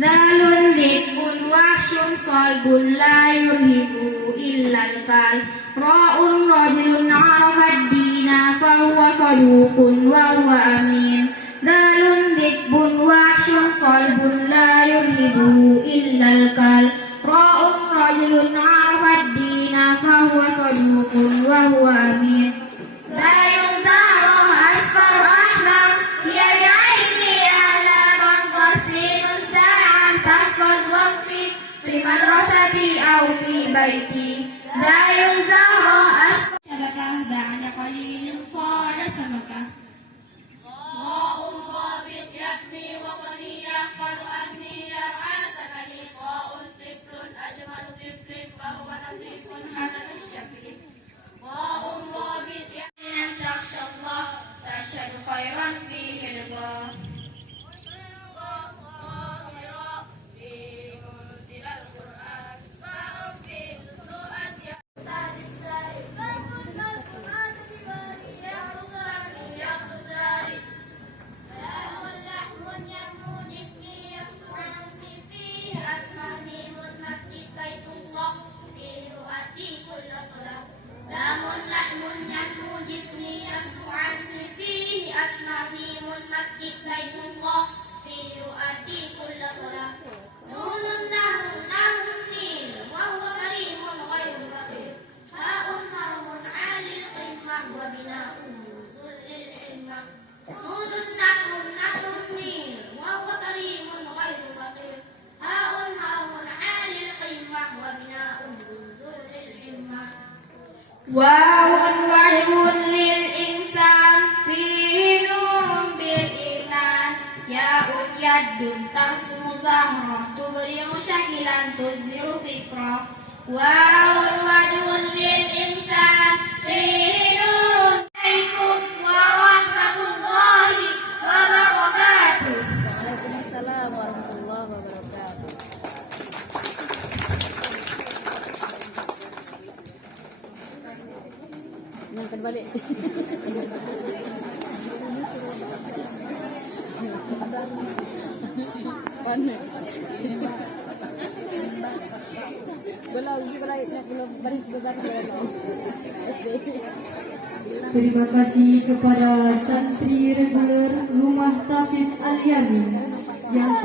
ذال ذئب وحش صلب لا يرهب إلا الكلب راء رجل عرف الدين فهو صدوق وهو أمين ذال ذئب وحش صلب لا يرهب إلا الكلب راء رجل عرف الدين فهو صدوق وهو أمين أو في بيتي لا يزار أسفل شبكة بعد قليل صار سمكة ضاء ضابط يحمي وطني يحفظ أمني يرعى سكني طاء طفل أجمل طفل فهو نظيف حسن الشكل ضاء ضابط يحمي أن تخشى الله تشهد خيرا فيه رضا واو وجه للإنسان فيه نور بالإيمان ياء يد ترسم زهرة تبرئ شكلا تزهر فكرة واو وجه للإنسان فيه نور عليكم ورحمة الله وبركاته. وعليكم السلام ورحمة الله وبركاته. Nyangkan balik. Terima kasih kepada santri reguler Rumah Tafiz Al-Yamin yang